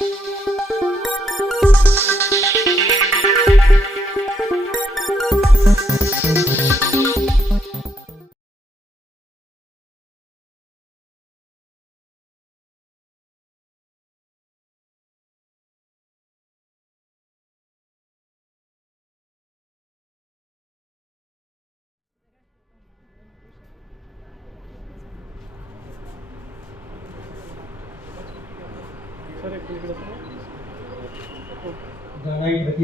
जानाई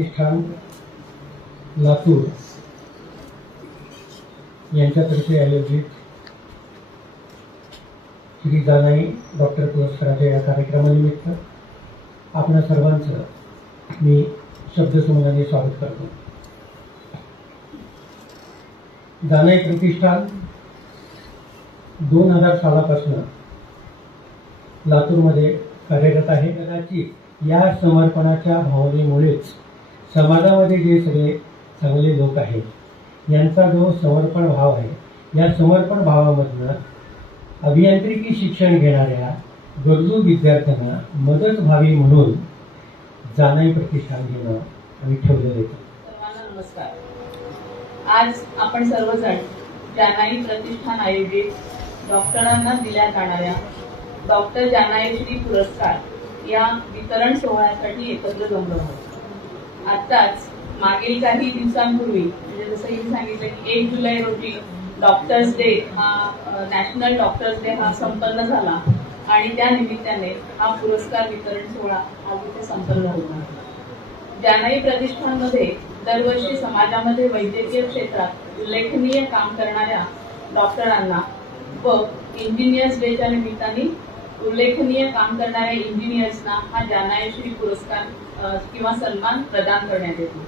प्रतिष्ठान लातूर यांच्यातर्फे आयोजित श्री जानाई डॉक्टर पुरस्काराच्या या कार्यक्रमानिमित्त आपणा सर्वांचं मी शब्दसमूहाने स्वागत करतो. जानाई प्रतिष्ठान दोन हजार सालापासून लातूरमध्ये कार्यरत आहे. कदाचित या समर्पणाच्या भावनेमुळेच समाजामध्ये जे सगळे चांगले लोक आहेत यांचा जो समर्पण भाव आहे या समर्पण भावामधनं अभियांत्रिकी शिक्षण घेणाऱ्या गरजू विद्यार्थ्यांना मदत व्हावी म्हणून जानाई प्रतिष्ठान घेणं आम्ही ठेवलेलं आहे. सर्वांना नमस्कार. आज आपण सर्वजण जानाई प्रतिष्ठान आयोजित डॉक्टरांना दिल्या जाणाऱ्या डॉक्टर जानाईश्री पुरस्कार या वितरण सोहळ्यासाठी एकत्र जमलो आहोत. आत्ताच मागील काही दिवसांपूर्वी म्हणजे जसं मी सांगितलं की एक जुलै रोजी डॉक्टर्स डे हा नॅशनल डॉक्टर्स डे हा संपन्न झाला. आणि त्या निमित्ताने हा पुरस्कार वितरण सोहळा आज इथे संपन्न होत आहे. जानाई प्रतिष्ठानमध्ये दरवर्षी समाजामध्ये वैद्यकीय क्षेत्रात उल्लेखनीय काम करणाऱ्या डॉक्टरांना व इंजिनियर्स डेच्या निमित्ताने उल्लेखनीय काम करणाऱ्या इंजिनियर्सना हा जानायश्री पुरस्कार किंवा सन्मान प्रदान करण्यात येतो.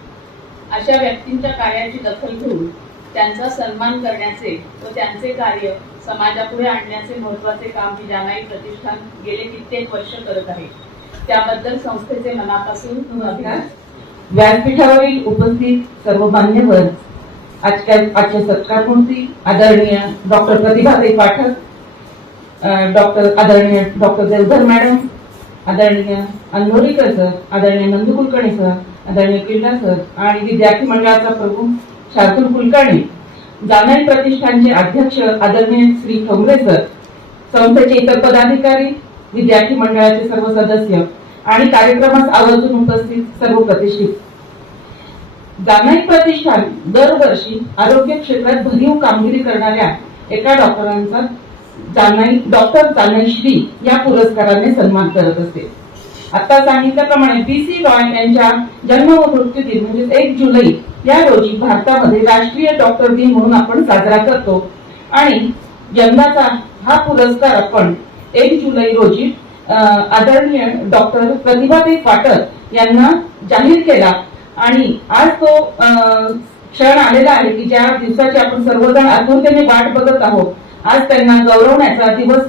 अशा व्यक्तींच्या कार्याची दखल घेऊन त्यांचा सन्मान करण्याचे व त्यांचे कार्य समाजापुढे आणण्याचे महत्त्वाचे काम ही जानाई प्रतिष्ठान गेले कित्येक वर्ष करत आहे. त्याबद्दल संस्थेचे मनापासून अभिनंदन. व्यासपीठावरील उपस्थित सर्व मान्यवर आजच्या आजच्या सत्कारमूर्ती आदरणीय डॉक्टर प्रतिभाताई पाठक डॉक्टर आदरणीय डॉक्टर देवधर मॅडम आदरणीय अंधोरीकर सर आदरणीय नंदू कुलकर्णी सर आदरणीय किल्ला सर आणि विद्यार्थी मंडळाचा प्रमुख शार्दूल कुलकर्णी. जानाई प्रतिष्ठानचे अध्यक्ष आदरणीय श्री खवरे सर संस्थेचे इतर पदाधिकारी विद्यार्थी मंडळाचे सर्व सदस्य आणि कार्यक्रमास आवर्जून उपस्थित सर्व प्रतिष्ठित. जानाई प्रतिष्ठान दरवर्षी आरोग्य क्षेत्रात भरीव कामगिरी करणाऱ्या एका डॉक्टरांचा जानाई डॉक्टर जानाई श्री या पुरस्काराने सन्मान करत असते. आता सांगितल्याप्रमाणे बी सी रॉय यांच्या जन्म व मृत्यू दिन म्हणजे एक जुलै या रोजी भारतामध्ये राष्ट्रीय डॉक्टर दिन म्हणून आपण साजरा करतो. आणि यंदाचा हा पुरस्कार आपण एक जुलै रोजी अं, आदरणीय डॉक्टर प्रतिभाताई पाटक यांना जाहीर केला. आणि आज तो अं, क्षण आलेला आहे की ज्या दिवसाची आपण सर्वजण आतुरतेने वाट बघत आहोत आज त्यांना गौरवण्याचा दिवस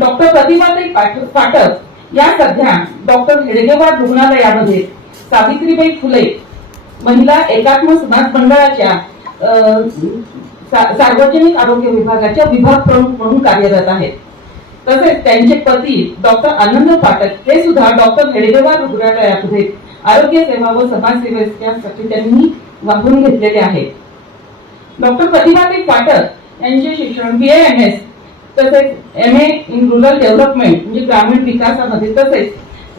डॉक्टर प्रतिमाताई पाठक या सध्या डॉक्टर हेडगेवाड रुग्णालयामध्ये सावित्रीबाई फुले महिला एकात्म समाज मंडळाच्या सार्वजनिक आरोग्य विभागाच्या विभाग प्रमुख म्हणून कार्यरत आहेत. तसेच त्यांचे पती डॉक्टर आनंद पाठक हे सुद्धा डॉक्टर हेडगेवाड रुग्णालयामध्ये आरोग्य सेवा व समाजसेवेसाठी त्यांनी वाहून घेतलेले आहे डॉक्टर प्रतिमाताई पाठक यांचे शिक्षण बी एम एस तसेच M A in rural development म्हणजे ग्रामीण विकासामध्ये तसेच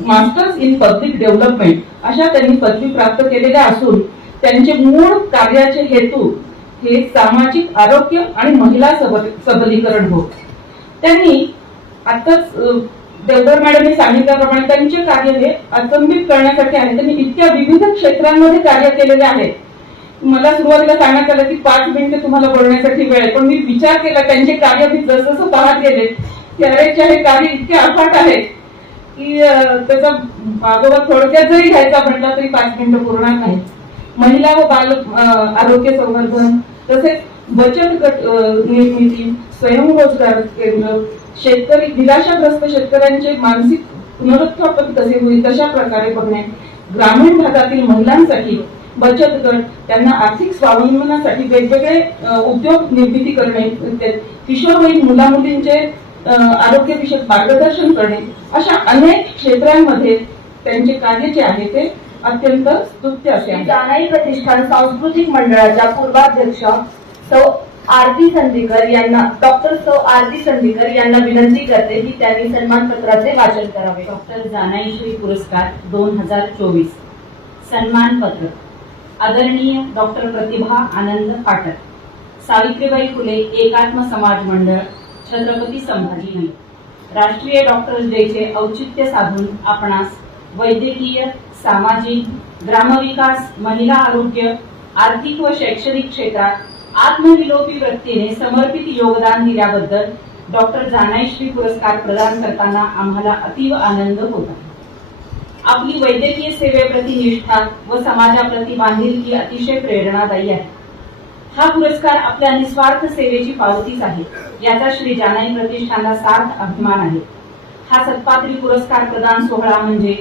मास्टर्स इन पब्लिक डेव्हलपमेंट अशा त्यांनी पदवी प्राप्त केलेल्या असून त्यांचे मूळ कार्याचे हेतू हे सामाजिक आरोग्य आणि महिला सबलीकरण होत त्यांनी आताच देवधर मॅडमने सांगितल्याप्रमाणे त्यांचे कार्य हे अचंबित करण्यासाठी आहे. त्यांनी इतक्या विविध क्षेत्रांमध्ये कार्य केलेले आहे. मला सुरुवातीला सांगण्यात आलं की पाच मिनिटं तुम्हाला बोलण्यासाठी वेळ आहे. पण मी विचार केला त्यांचे कार्य मी जसजसं पाहत गेले त्यावेळेचे हे कार्य इतके अफाट आहे की त्याचा मागोवा थोडक्यात जरी घ्यायचा म्हटला तरी पाच मिनिटं पुरणार नाही महिला व बाल आरोग्य संवर्धन तसेच बचत गट निर्मिती स्वयंरोजगार केंद्र शेतकरी निराशाग्रस्त शेतकऱ्यांचे मानसिक पुनरुत्थापन कसे होईल तशा प्रकारे बघणे ग्रामीण भागातील महिलांसाठी बचत गट त्यांना आर्थिक स्वावलंबनासाठी वेगवेगळे उद्योग निर्मिती करणे किशोरवयीन मुला मुलींचे आरोग्यविषयक मार्गदर्शन करणे अशा अनेक क्षेत्रांमध्ये त्यांचे कार्य जे आहे ते अत्यंत स्तुत्य असे श्री आहे. जानाई प्रतिष्ठान सांस्कृतिक मंडळाच्या पूर्वाध्यक्ष सौ आरती संधीकर यांना डॉक्टर सौ आरती संधीकर यांना विनंती करते की त्यांनी सन्मान पत्राचे वाचन करावे. डॉक्टर जानाईश्री पुरस्कार दोन हजार चोवीस. सन्मान पत्र आदरणीय डॉक्टर प्रतिभा आनंद पाठक सावित्रीबाई फुले एकात्म समाज मंडळ छत्रपती संभाजीनगर राष्ट्रीय डॉक्टर्स डेचे औचित्य साधून आपणास वैद्यकीय सामाजिक ग्रामविकास महिला आरोग्य आर्थिक व शैक्षणिक क्षेत्रात आत्मविलोपी व्यक्तीने समर्पित योगदान दिल्याबद्दल डॉक्टर जानाईश्री पुरस्कार प्रदान करताना आम्हाला अतीव आनंद होता. आपली वैद्यकीय सेवेप्रती निष्ठा व समाजाप्रती बांधिलकी अतिशय प्रेरणादायी आहे. हा पुरस्कार आपल्या निस्वार्थ सेवेची पावतीच आहे. याचा श्री जानाई प्रतिष्ठानला सार्थ अभिमान आहे. हा सत्पात्री पुरस्कार प्रदान सोहळा म्हणजे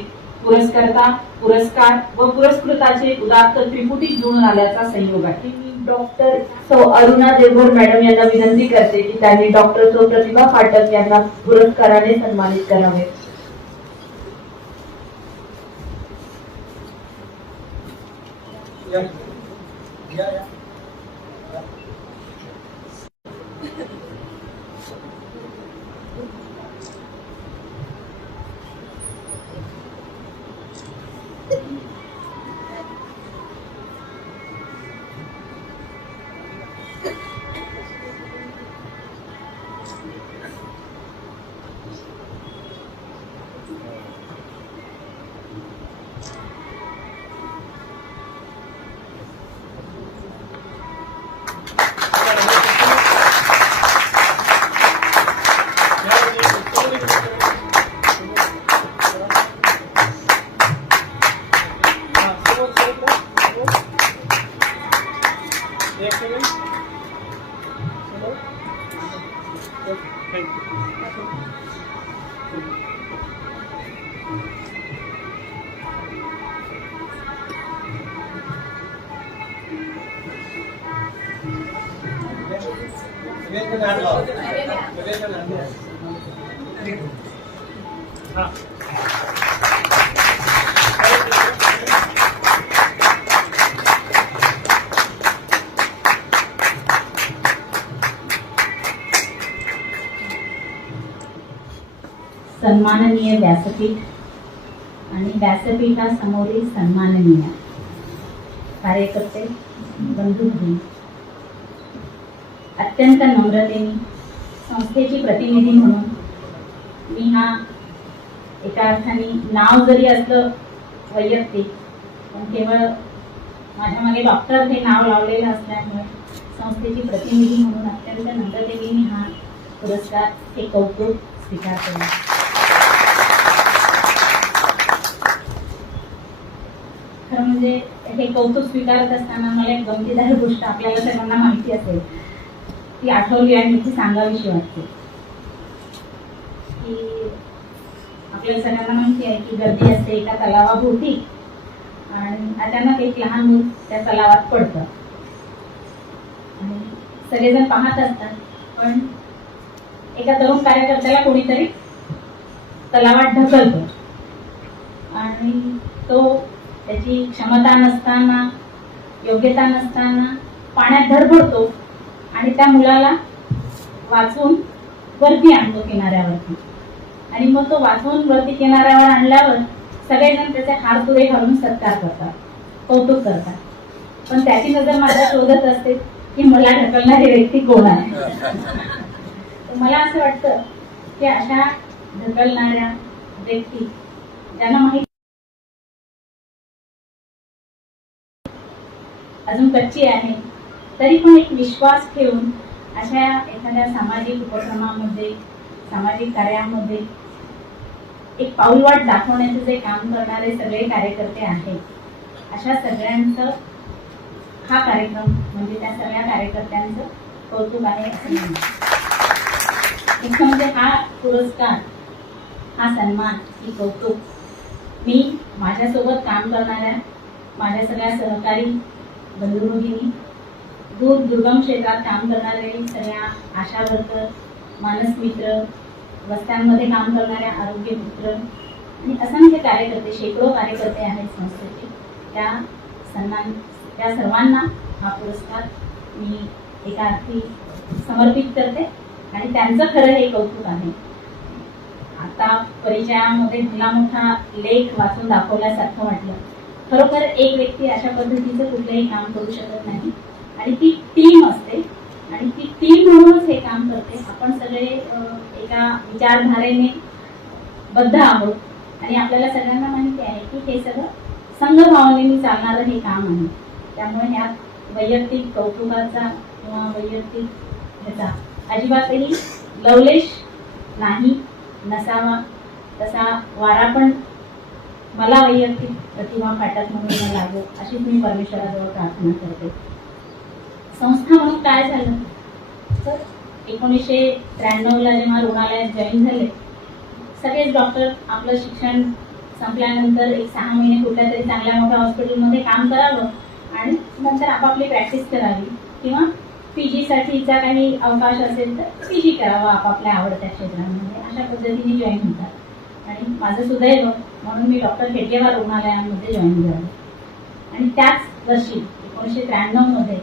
पुरस्कर्ता पुरस्कार व पुरस्कृताचे उदात्त त्रिपुटी जुळून आल्याचा संयोग आहे. डॉक्टर सौ अरुणा देवघर मॅडम यांना विनंती करते की त्यांनी डॉक्टर सौ प्रतिभा फाटक यांना पुरस्काराने सन्मानित करावे. Yeah, yeah. hình Viết cho nàng rồi Viết cho nàng rồi सन्माननीय व्यासपीठ आणि व्यासपीठासमोरील सन्माननीय कार्यकर्ते बंधुभगिनी अत्यंत नम्रतेने संस्थेची प्रतिनिधी म्हणून मी हा एका अर्थाने नाव जरी असलं वैयक्तिक पण केवळ माझ्या मागे डॉक्टर हे नाव लावलेलं असल्यामुळे संस्थेची प्रतिनिधी म्हणून अत्यंत नम्रतेने मी हा पुरस्कार हे कौतुक स्वीकारतो खरं म्हणजे हे कौतुक स्वीकारत असताना मला एक गमतीदार गोष्ट आपल्याला सर्वांना माहिती असेल. ती आठवली आणि ती सांगावीशी वाटते. की आपल्याला सगळ्यांना माहिती आहे की गर्दी असते एका तलावाभोवती आणि अचानक एक लहान मूल त्या तलावात पडतं. आणि सगळेजण पाहत असतात पण एका तरुण कार्यकर्त्याला कोणीतरी तलावात ढकलतो. आणि तो त्याची क्षमता नसताना योग्यता नसताना पाण्यात धडपडतो आणि त्या मुलाला वाचवून वरती आणतो किनाऱ्यावरती. आणि मग तो वाचवून वरती किनाऱ्यावर आणल्यावर सगळेजण त्याचे हार तुरे घालून सत्कार करतात कौतुक करतात. पण त्याची नजर माझ्या शोधत असते की मला ढकलणारी व्यक्ती कोण आहे? मला असं वाटतं की अशा ढकलणाऱ्या व्यक्ती ज्यांना माहिती अजून कच्ची आहे. तरी पण एक विश्वास ठेवून अशा एखाद्या सामाजिक उपक्रमामध्ये सामाजिक कार्यामध्ये एक पाऊलवाट दाखवण्याचे जे काम करणारे सगळे कार्यकर्ते आहेत अशा सगळ्यांचं हा कार्यक्रम म्हणजे त्या सगळ्या कार्यकर्त्यांचं कौतुक आहे. असं एक म्हणजे हा पुरस्कार हा सन्मान ही कौतुक मी माझ्यासोबत काम करणाऱ्या माझ्या सगळ्या सहकारी बंधू भगिनी दूर दुर्गम क्षेत्रात काम करणारे सगळ्या आशा वर्कर मानस मित्र वस्त्यांमध्ये काम करणाऱ्या आरोग्य मित्र आणि असंख्य कार्यकर्ते शेकडो कार्यकर्ते आहेत संस्थेचे. त्या सन्मान त्या सर्वांना हा पुरस्कार मी एका अर्थी समर्पित करते आणि त्यांचं खरं हे कौतुक आहे. आता परिचयामध्ये भला मोठा लेख वाचून दाखवल्यासारखं वाटलं. खरोखर एक व्यक्ती अशा पद्धतीचं कुठलंही काम करू शकत नाही. आणि ती टीम असते. आणि ती टीम म्हणूनच हे काम करते. आपण सगळे एका विचारधारेने बद्ध आहोत. आणि आपल्याला सगळ्यांना माहिती आहे की हे सगळं संघभावनेने चालणारं हे काम आहे. त्यामुळे ह्यात वैयक्तिक कौतुकाचा किंवा वैयक्तिक ह्याचा अजिबातही लवलेश नाही नसावा तसा वारा पण मला वैयक्तिक प्रतिभा फाटत म्हणून न लागो अशीच मी परमेश्वराजवळ प्रार्थना करते. संस्था म्हणून काय झालं? तर एकोणीसशे त्र्याण्णवला जेव्हा रुग्णालयात जॉईन झाले सगळेच डॉक्टर आपलं शिक्षण संपल्यानंतर एक सहा महिने कुठल्या तरी चांगल्या मोठ्या हॉस्पिटलमध्ये काम करावं आणि नंतर आपापली प्रॅक्टिस करावी किंवा पी जीसाठीचा काही अवकाश असेल तर पी जी करावा आपापल्या आवडत्या क्षेत्रामध्ये. अशा पद्धतीने जॉईन होतात. आणि माझं सुदैव म्हणून मी डॉक्टर हेडगेवार रुग्णालयामध्ये जॉईन झाले. आणि त्याच वर्षी एकोणीसशे त्र्याण्णवमध्ये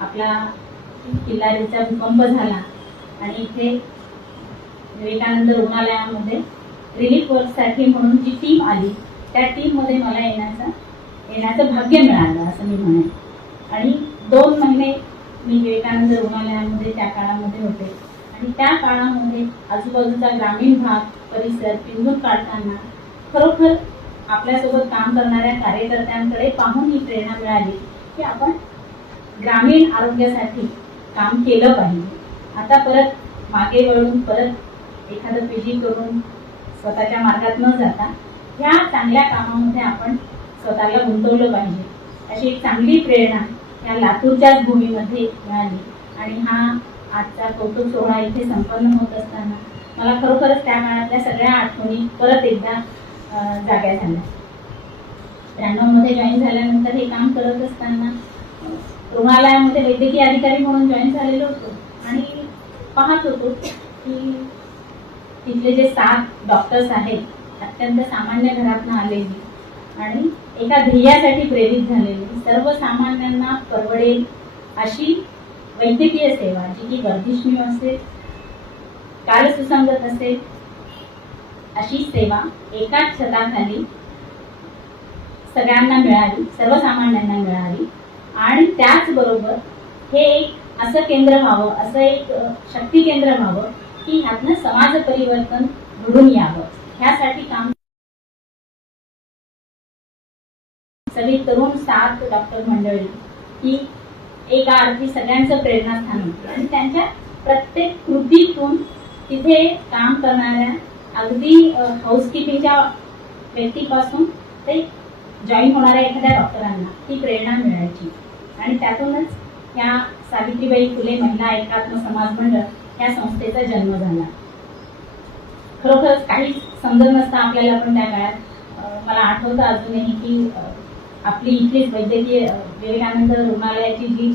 आपला किल्लारीचा भूकंप झाला आणि इथे विवेकानंद रुग्णालयामध्ये रिलीफ वर्कसाठी म्हणून जी टीम आली त्या टीममध्ये मला येण्याचा येण्याचं भाग्य मिळालं असं मी म्हणेन. आणि दोन महिने मी विवेकानंद रुग्णालयामध्ये त्या काळामध्ये होते. आणि त्या काळामध्ये आजूबाजूचा ग्रामीण भाग परिसर पिंजून काढताना खरोखर आपल्यासोबत काम करणाऱ्या कार्यकर्त्यांकडे पाहून ही प्रेरणा मिळाली की आपण ग्रामीण आरोग्यासाठी काम केलं पाहिजे. आता परत मागे वळून परत एखादं पीजी करून स्वतःच्या मार्गात न जाता ह्या चांगल्या कामामध्ये आपण स्वतःला गुंतवलं पाहिजे. अशी एक चांगली प्रेरणा या लातूरच्याच भूमीमध्ये मिळाली. आणि हा आजचा कौतुक सोहळा इथे संपन्न होत असताना मला खरोखरच त्या काळातल्या सगळ्या आठवणी परत एकदा जाग्या झाल्या त्र्याण्णवमध्ये जॉईन झाल्यानंतर हे काम करत असताना रुग्णालयामध्ये वैद्यकीय अधिकारी म्हणून जॉईन झालेलो होतो आणि पाहत होतो की तिथले जे सात डॉक्टर्स आहेत अत्यंत सामान्य घरातनं आलेली आणि एका ध्येयासाठी प्रेरित झालेली सर्वसामान्यांना परवडेल अशी वैद्यकीय सेवा जी की वर्धिष्णू असेल कालसुसंगत असेल अशी सेवा एकाच छताखाली सगळ्यांना मिळाली सर्वसामान्यांना मिळाली आणि त्याचबरोबर हे एक असं केंद्र व्हावं असं एक शक्ती केंद्र व्हावं की ह्यातनं समाज परिवर्तन घडून यावं. ह्यासाठी काम सगळी तरुण साथ डॉक्टर मंडळी ही एका अर्थी सगळ्यांचं प्रेरणास्थान होते. आणि त्यांच्या प्रत्येक कृतीतून तिथे काम करणाऱ्या अगदी हाऊसकीपिंगच्या व्यक्तीपासून ते जॉईन होणाऱ्या एखाद्या डॉक्टरांना ती प्रेरणा मिळायची. आणि त्यातूनच ह्या सावित्रीबाई फुले महिला एकात्म समाज मंडळ या संस्थेचा जन्म झाला. खरोखरच काही समजत नसता आपल्याला पण त्या काळात. मला आठवतं अजूनही की आपली इथलीच वैद्यकीय विवेकानंद रुग्णालयाची जी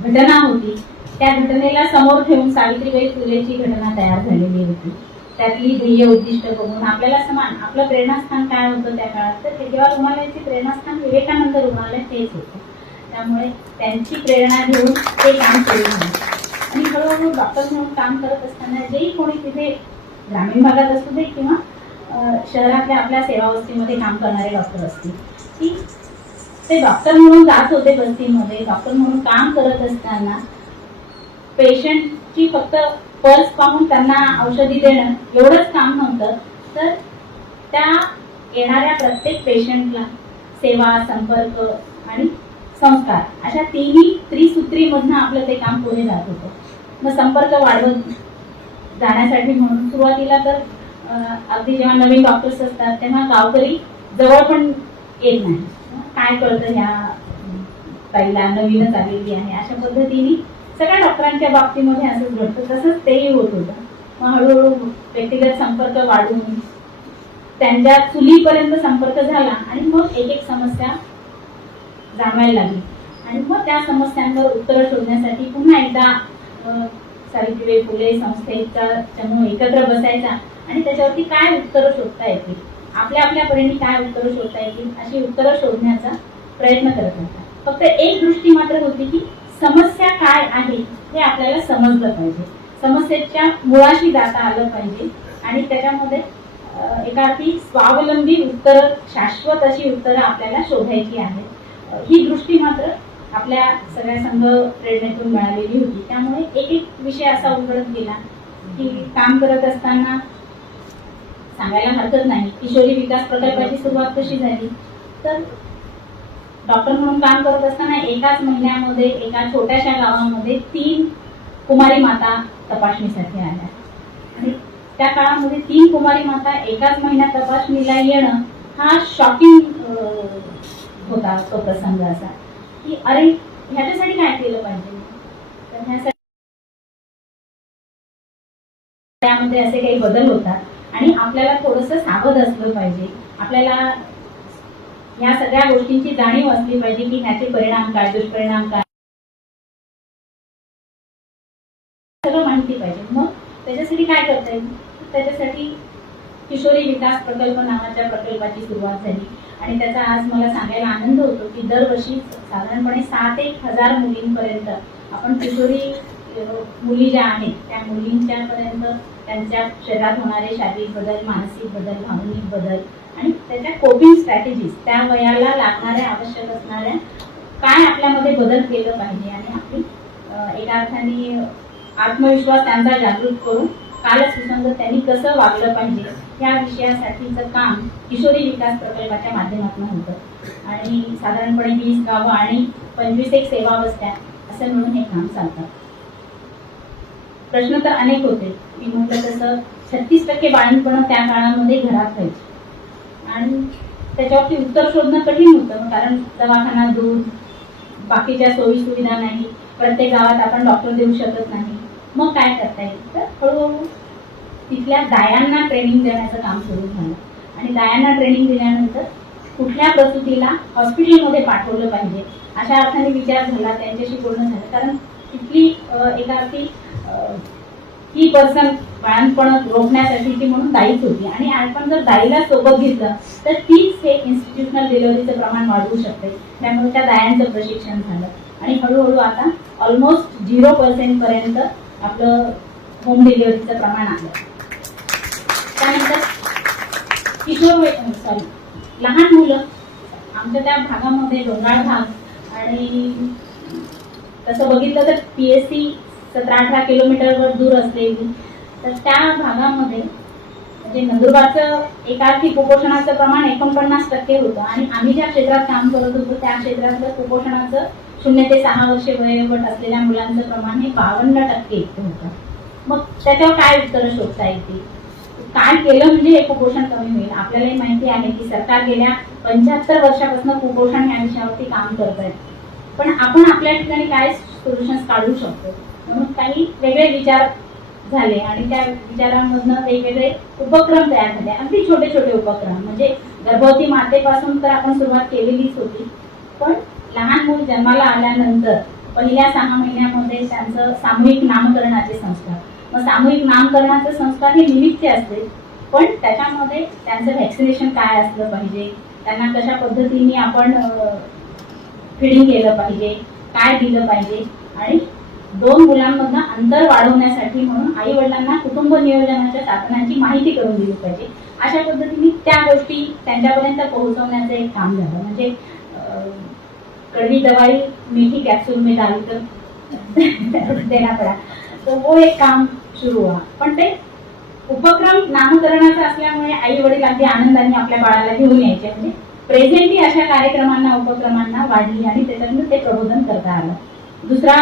घटना होती त्या घटनेला समोर ठेवून सावित्रीबाई फुलेची घटना तयार झालेली होती. त्यातली ध्येय उद्दिष्ट बघून आपल्याला समान आपलं प्रेरणास्थान काय होतं त्या काळात? तर हेजेवा रुग्णालयाचे प्रेरणास्थान विवेकानंद रुग्णालय हेच होतं. त्यामुळे त्यांची प्रेरणा घेऊन ते काम सुरू झालं. आणि हळूहळू डॉक्टर म्हणून काम करत असताना जेही कोणी तिथे ग्रामीण भागात असू दे किंवा शहरातल्या आपल्या सेवावस्थेमध्ये काम करणारे डॉक्टर असतील की ते डॉक्टर म्हणून जात होते बस्तीमध्ये डॉक्टर म्हणून काम करत असताना पेशंटची फक्त पर्स पाहून त्यांना औषधी देणं एवढंच काम नव्हतं. तर त्या येणाऱ्या प्रत्येक पेशंटला सेवा संपर्क आणि संस्कार अशा तिन्ही त्रिसूत्रीमधनं आपलं ते काम पुढे जात होतं. मग संपर्क वाढवत जाण्यासाठी म्हणून सुरुवातीला तर अगदी जेव्हा नवीन डॉक्टर्स असतात तेव्हा गावकरी जवळ पण येत नाही. काय कळतं ह्या ताईला नवीनच आलेली आहे. अशा पद्धतीने सगळ्या डॉक्टरांच्या बाबतीमध्ये असंच घडतं. तसंच तेही होत होतं. मग हळूहळू व्यक्तिगत संपर्क वाढून त्यांच्या चुलीपर्यंत संपर्क झाला आणि मग एक एक समस्या जाणवायला लागली. आणि मग त्या समस्यांवर उत्तरं शोधण्यासाठी पुन्हा एकदा सावित्रीबाई फुले संस्थेचा चमू एकत्र बसायचा आणि त्याच्यावरती काय उत्तरं शोधता येतील? आपल्या आपल्या परीने काय उत्तरं शोधता येतील अशी उत्तरं शोधण्याचा प्रयत्न करत होता. फक्त एक दृष्टी मात्र होती की समस्या काय आहे हे आपल्याला समजलं पाहिजे. समस्येच्या मुळाशी जाता आलं पाहिजे आणि त्याच्यामध्ये एखादी एका अर्थी स्वावलंबी उत्तरं शाश्वत अशी उत्तरं आपल्याला शोधायची आहेत. ही दृष्टी मात्र आपल्या सगळ्या संघ प्रेरणेतून मिळालेली होती. त्यामुळे एक एक विषय असा उघडत गेला की काम करत असताना सांगायला हरकत नाही. किशोरी विकास प्रकल्पाची सुरुवात कशी झाली? तर डॉक्टर म्हणून काम करत असताना एकाच महिन्यामध्ये एका छोट्याशा गावामध्ये तीन कुमारी माता तपासणीसाठी आल्या. आणि त्या काळामध्ये तीन कुमारी माता एकाच महिन्यात तपासणीला येणं हा शॉकिंग होता तो प्रसंग असा. की अरे ह्याच्यासाठी काय केलं पाहिजे? तर ह्यासाठी त्यामध्ये असे काही बदल होतात. आणि आपल्याला थोडंसं सावध असलं पाहिजे. आपल्याला या सगळ्या गोष्टींची जाणीव असली पाहिजे की ह्याचे परिणाम काय दुष्परिणाम काय. सगळं माहिती पाहिजे. मग त्याच्यासाठी काय करता येईल? त्याच्यासाठी किशोरी विकास प्रकल्प नावाच्या प्रकल्पाची सुरुवात झाली. आणि त्याचा आज मला सांगायला आनंद होतो की दरवर्षी साधारणपणे सात एक हजार मुलींपर्यंत आपण किशोरी मुली ज्या आहेत त्या मुलींच्या पर्यंत त्यांच्या शरीरात होणारे शारीरिक बदल मानसिक बदल भावनिक बदल आणि त्याच्या कोपिंग स्ट्रॅटेजीज त्या वयाला लागणाऱ्या आवश्यक असणाऱ्या काय आपल्यामध्ये बदल केलं पाहिजे आणि आपली एका अर्थाने आत्मविश्वास त्यांचा जागृत करून कालसुसंगत त्यांनी कसं वागलं पाहिजे या विषयासाठीचं काम किशोरी विकास प्रकल्पाच्या माध्यमातून होतं. आणि साधारणपणे वीस गावं आणि पंचवीस एक सेवा बसत्या असं म्हणून हे काम चालतं. प्रश्न तर अनेक होते. मी म्हटलं तसं छत्तीस टक्के बाळणपणं त्या काळामध्ये घरात व्हायचे. आणि त्याच्यावरती उत्तर शोधणं कठीण होतं कारण दवाखाना दूर बाकीच्या सोयी सुविधा नाही प्रत्येक गावात आपण डॉक्टर देऊ शकत नाही. मग काय करता येईल? तर हळूहळू तिथल्या दायांना ट्रेनिंग देण्याचं काम सुरू झालं. आणि दायांना ट्रेनिंग दिल्यानंतर कुठल्या प्रसूतीला हॉस्पिटलमध्ये पाठवलं पाहिजे? अशा अर्थाने विचार झाला त्यांच्याशी बोलणं झालं. कारण तिथली एका अर्थी ही पर्सन बाळणपण रोखण्यासाठी म्हणून दाईच होती. आणि आपण जर दाईला सोबत घेतलं तर तीच हे इन्स्टिट्यूशनल डिलिव्हरीचं प्रमाण वाढवू शकते. त्यामुळे त्या दायांचं प्रशिक्षण झालं. आणि हळूहळू आता ऑलमोस्ट झिरो पर्सेंट पर्यंत आपलं होम डिलिव्हरीचं प्रमाण आलं. त्यानंतर किशोर सॉरी लहान मुलं. आमच्या त्या भागामध्ये डोंगराळ भाग आणि तसं बघितलं तर पी एस सी सतरा अठरा किलोमीटरवर दूर असते. तर त्या भागामध्ये म्हणजे नंदुरबारचं एकार्थी कुपोषणाचं प्रमाण एकोणपन्नास टक्के होतं आणि आम्ही ज्या क्षेत्रात काम करत होतो त्या क्षेत्रातलं कुपोषणाचं शून्य ते सहा वर्षे वयोगट असलेल्या मुलांचं प्रमाण हे बावन्न टक्के इतकं होतं. मग त्याच्यावर काय उत्तरं शोधता येतील? काय केलं म्हणजे हे कुपोषण कमी होईल? आपल्यालाही माहिती आहे की सरकार गेल्या पंच्याहत्तर वर्षापासून कुपोषण या विषयावरती काम करत आहे. पण आपण आपल्या ठिकाणी काय सोल्युशन्स काढू शकतो? म्हणून काही वेगळे विचार झाले आणि त्या विचारांमधनं वेगवेगळे उपक्रम तयार झाले. अगदी छोटे छोटे उपक्रम. म्हणजे गर्भवती मातेपासून तर आपण सुरुवात केलेलीच होती. पण लहान मूल जन्माला आल्यानंतर पहिल्या सहा महिन्यामध्ये त्यांचं सामूहिक नामकरणाचे संस्कार. मग सामूहिक नामकरणाचे संस्कार हे निमित्त असते पण त्याच्यामध्ये त्यांचं व्हॅक्सिनेशन काय असलं पाहिजे? त्यांना कशा पद्धतीने आपण फिडिंग केलं पाहिजे? काय दिलं पाहिजे? आणि दोन मुलांमधनं अंतर वाढवण्यासाठी म्हणून आई वडिलांना कुटुंब नियोजनाच्या साधनांची माहिती करून दिली पाहिजे. अशा पद्धतीने त्या गोष्टी त्यांच्यापर्यंत पोहोचवण्याचं एक काम झालं. म्हणजे कड़वी दवाई मीठी कैप्सूल में तर देना पड़ा. तो हो वो एक काम सुरू हुआ पण ते उपक्रम नामकरणाचा असल्यामुळे आई वडील अगदी आनंदाने आपल्या बाळाला घेऊन यायचे. म्हणजे प्रेझेंटली अशा कार्यक्रमांना उपक्रमांना वाढली आणि त्याच्यातून ते प्रबोधन करता आलं. दुसरा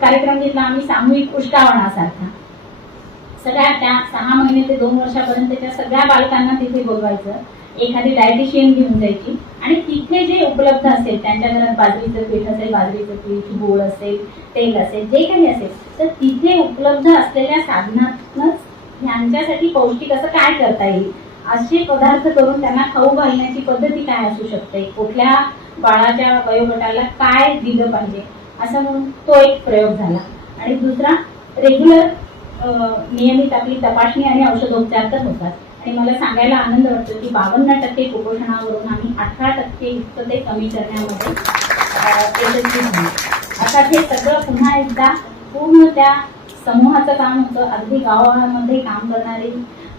कार्यक्रम घेतला आम्ही सामूहिक उष्टावणासारखा सगळ्या त्या सहा महिने ते दोन वर्षापर्यंतच्या सगळ्या बालकांना तिथे बोलवायचं. एखादी डायटिशियन घेऊन जायची. आणि तिथे जे उपलब्ध असेल त्यांच्या घरात बाजरीचं पीठ असेल बाजरीचं पीठ गोळ असेल तेल असेल जे काही असेल तर तिथे उपलब्ध असलेल्या साधनातूनच ह्यांच्यासाठी पौष्टिक असं काय करता येईल? असे पदार्थ करून त्यांना खाऊ घालण्याची पद्धती काय असू शकते? कुठल्या बाळाच्या वयोगटाला काय दिलं पाहिजे? असं म्हणून तो एक प्रयोग झाला. आणि दुसरा रेग्युलर नियमित आपली तपासणी आणि औषधोपचार तर होतात. आणि मला सांगायला आनंद वाटतो की बावन्न टक्के कुपोषणावरून आम्ही अठरा टक्के इतकं ते कमी करण्यामध्ये यशस्वी झालो. आता हे सगळं पुन्हा एकदा पूर्ण त्या समूहाचं काम होतं. अगदी गावामध्ये काम करणारे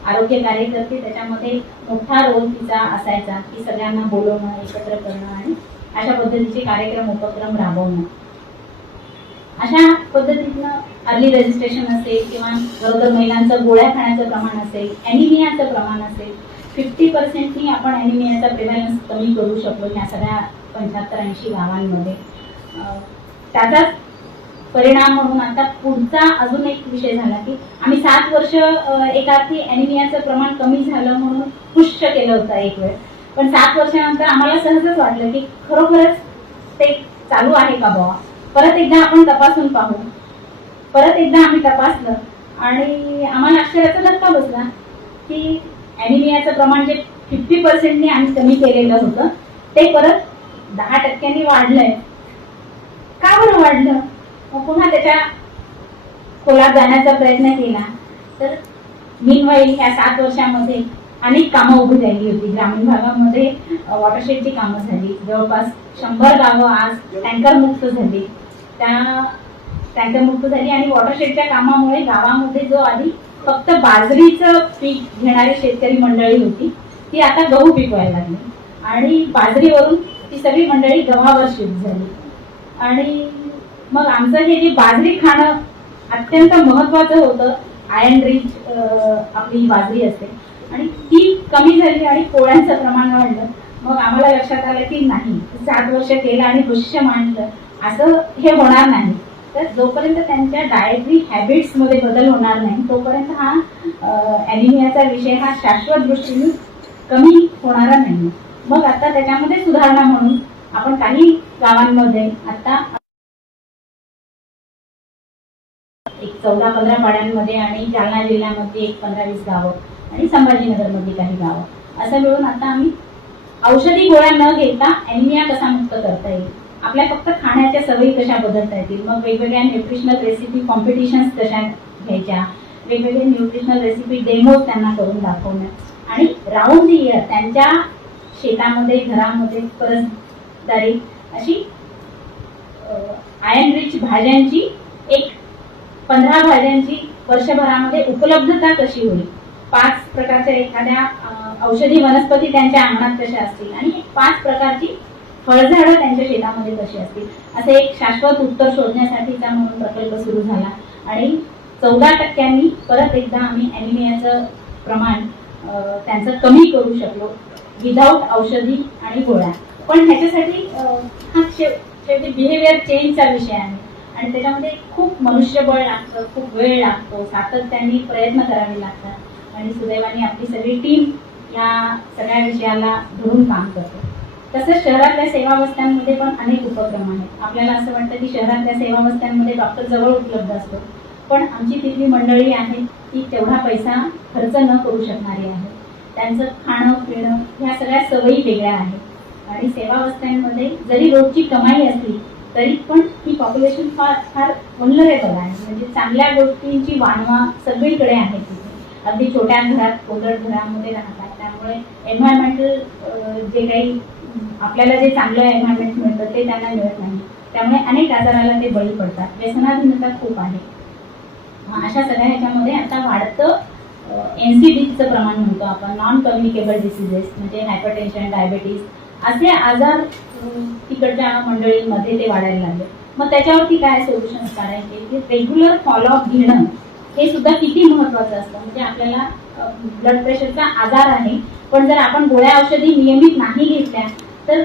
आरोग्य कार्यकर्ते त्याच्यामध्ये मोठा रोल तिचा असायचा की सगळ्यांना बोलवणं एकत्र करणं आणि अशा पद्धतीचे कार्यक्रम उपक्रम राबवणं. अशा पद्धतीनं अर्ली रजिस्ट्रेशन असेल किंवा गरोदर महिलांचं गोळ्या खाण्याचं प्रमाण असेल ॲनिमियाचं प्रमाण असेल फिफ्टी पर्सेंटनी आपण ॲनिमियाचा प्रिव्हॅलन्स कमी करू शकलो या सगळ्या पंच्याहत्तर ऐंशी गावांमध्ये त्याचाच परिणाम म्हणून आता पुढचा अजून एक विषय झाला की आम्ही सात वर्ष एकार्थी ॲनिमियाचं प्रमाण कमी झालं म्हणून पुष्ट केलं होतं एक वेळ. पण सात वर्षानंतर आम्हाला सहजच वाटलं की खरोखरच ते चालू आहे का बाबा परत एकदा आपण तपासून पाहू. परत एकदा आम्ही तपासलं आणि आम्हाला आश्चर्याचा धक्का बसला की ॲनिमियाचं प्रमाण जे फिफ्टी पर्सेंटनी आम्ही कमी केलेलं होतं ते परत दहा टक्क्यांनी वाढलंय. का बरं वाढलं? मग पुन्हा त्याच्या खोलात जाण्याचा प्रयत्न केला. तर मीनवाईल ह्या सात वर्षामध्ये अनेक कामं उभी राहिली होती. ग्रामीण भागामध्ये वॉटरशेडची कामं झाली. जवळपास शंभर गावं आज टँकर मुक्त झाली. त्या टँकर मुक्त झाली आणि वॉटरशेडच्या कामामुळे गावामध्ये जो आधी फक्त बाजरीचं पीक घेणारी शेतकरी मंडळी होती ती आता गहू पिकवायला लागली. आणि बाजरीवरून ती सगळी मंडळी गव्हावर शिफ्ट झाली. आणि मग आमचं हे जे बाजरी खाणं अत्यंत महत्वाचं होतं. आयर्न रिच आपली बाजरी असते. आणि ती कमी झाली आणि पोळ्यांचं प्रमाण वाढलं. मग आम्हाला लक्षात आलं की नाही सात वर्ष केलं आणि भविष्य मांडलं. असं हे होणार नाही. तर जोपर्यंत त्यांच्या डायटरी हॅबिट्समध्ये बदल होणार नाही तोपर्यंत हा ॲनिमियाचा विषय हा शाश्वत दृष्टीने कमी होणारा नाही. मग आता त्याच्यामध्ये सुधारणा म्हणून आपण काही गावांमध्ये आता चौदा पंधरा पाड्यांमध्ये आणि जालना जिल्ह्यामध्ये एक पंधरा वीस गावं आणि संभाजीनगरमध्ये काही गावं. असं मिळून आता आम्ही औषधी गोळ्या न घेता ॲनिमिया कसा मुक्त करता येईल? आपल्या फक्त खाण्याच्या सवयी कशा बदलता येतील? मग वेगवेगळ्या न्यूट्रिशनल रेसिपी कॉम्पिटिशन्स कशा घ्यायच्या? वेगवेगळे न्यूट्रिशनल रेसिपी डेमोज त्यांना करून दाखवणं. आणि राऊंड इयर त्यांच्या शेतामध्ये घरामध्ये परसदारी अशी आयर्न रिच भाज्यांची एक पंधरा भाज्यांची वर्षभरामध्ये उपलब्धता कशी होईल? पाच प्रकारच्या एखाद्या औषधी वनस्पती त्यांच्या अंगणात कशा असतील? आणि पाच प्रकारची फळझाडं त्यांच्या शेतामध्ये कशी असतील? असे एक शाश्वत उत्तर शोधण्यासाठीचा म्हणून प्रकल्प सुरू झाला. आणि चौदा टक्क्यांनी परत एकदा आम्ही ॲनिमियाचं प्रमाण त्यांचं कमी करू शकलो विदाऊट औषधी आणि गोळ्या. पण ह्याच्यासाठी हा शेव- शेवटी बिहेवियर चेंजचा विषय आहे. आणि त्याच्यामध्ये खूप मनुष्यबळ लागतं खूप वेळ लागतो सातत्याने प्रयत्न करावे लागतात. आणि सुदैवाने आपली सगळी टीम या सगळ्या विषयाला धरून काम करते. तसंच शहरातल्या सेवावस्थांमध्ये पण अनेक उपक्रम आहेत. आपल्याला असं वाटतं की शहरातल्या सेवावस्थांमध्ये डॉक्टर जवळ उपलब्ध असतो. पण आमची तिथली मंडळी आहेत ती तेवढा पैसा खर्च न करू शकणारी आहे. त्यांचं खाणं पिणं ह्या सगळ्या सवयी वेगळ्या आहेत. आणि सेवावस्थांमध्ये जरी रोजची कमाई असली तरी पण ही पॉप्युलेशन फार फार वनलरेबल आहे. म्हणजे चांगल्या गोष्टींची वाणवा सगळीकडे आहे तिथे. अगदी छोट्या घरात कोलट घरामध्ये राहतात. त्यामुळे एन्व्हायरमेंटल जे काही आपल्याला जे चांगलं एन्व्हायरमेंट मिळतं ते त्यांना मिळत नाही. त्यामुळे अनेक आजाराला ते बळी पडतात. व्यसनाधीनता खूप आहे. अशा सगळ्या ह्याच्यामध्ये आता वाढतं एन सी बीचं प्रमाण म्हणतो आपण. नॉन कम्युनिकेबल डिसिजेस म्हणजे हायपरटेन्शन डायबेटीस असे आजार तिकडच्या मंडळींमध्ये ते वाढायला लागले. मग त्याच्यावरती काय सोल्युशन काढायचे? म्हणजे रेग्युलर फॉलोअप घेणं हे सुद्धा किती महत्वाचं असतं. म्हणजे आपल्याला ब्लड प्रेशरचा आजार आहे पण जर आपण गोळ्या औषधी नियमित नाही घेतल्या तर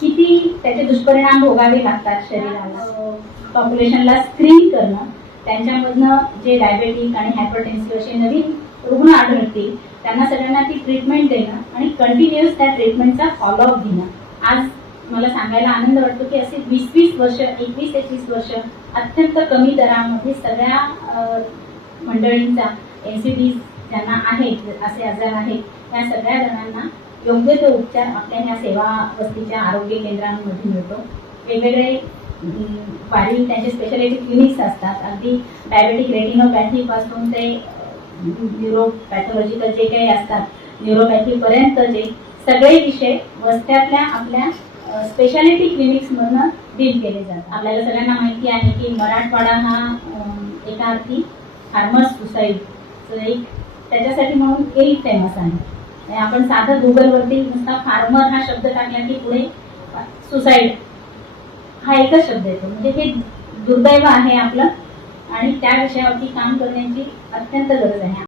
किती त्याचे दुष्परिणाम भोगावे लागतात शरीराला. पॉप्युलेशनला स्क्रीन करणं त्यांच्यामधनं जे डायबेटिक आणि हायपरटेन्सिव्ह असे नवीन रुग्ण आढळतील त्यांना सगळ्यांना ती ट्रीटमेंट देणं आणि कंटिन्युअस त्या ट्रीटमेंटचा फॉलोअप घेणं. आज मला सांगायला आनंद वाटतो की असे वीस वीस वर्ष एकवीस एकवीस वर्ष अत्यंत कमी दरामध्ये सगळ्या मंडळींचा एन सी डी ज्यांना आहेत असे आजार आहेत त्या सगळ्या जणांना योग्य तो उपचार आपल्या ह्या सेवा वस्तीच्या आरोग्य केंद्रांमध्ये मिळतो. वेगवेगळे वाढीव त्यांचे स्पेशालिटी क्लिनिक्स असतात. अगदी डायबेटिक रेटिनोपॅथीपासून ते न्यूरोपॅथॉलॉजिकल जे काही असतात न्यूरोपॅथी जे सगळे विषय वस्त्यातल्या आपल्या स्पेशालिटी क्लिनिक्समधनं डील केले जातात. आपल्याला सगळ्यांना माहिती आहे की मराठवाडा हा एका अर्थी फार्मर्स सुसाईडचं एक त्याच्यासाठी म्हणून एक फेमस आहे. आपण साधं गुगलवरती नुसता फार्मर हा शब्द टाकला की पुढे सुसाईड हा एकच शब्द येतो. म्हणजे हे दुर्दैव आहे आपलं आणि त्या विषयावरती काम करण्याची अत्यंत गरज आहे.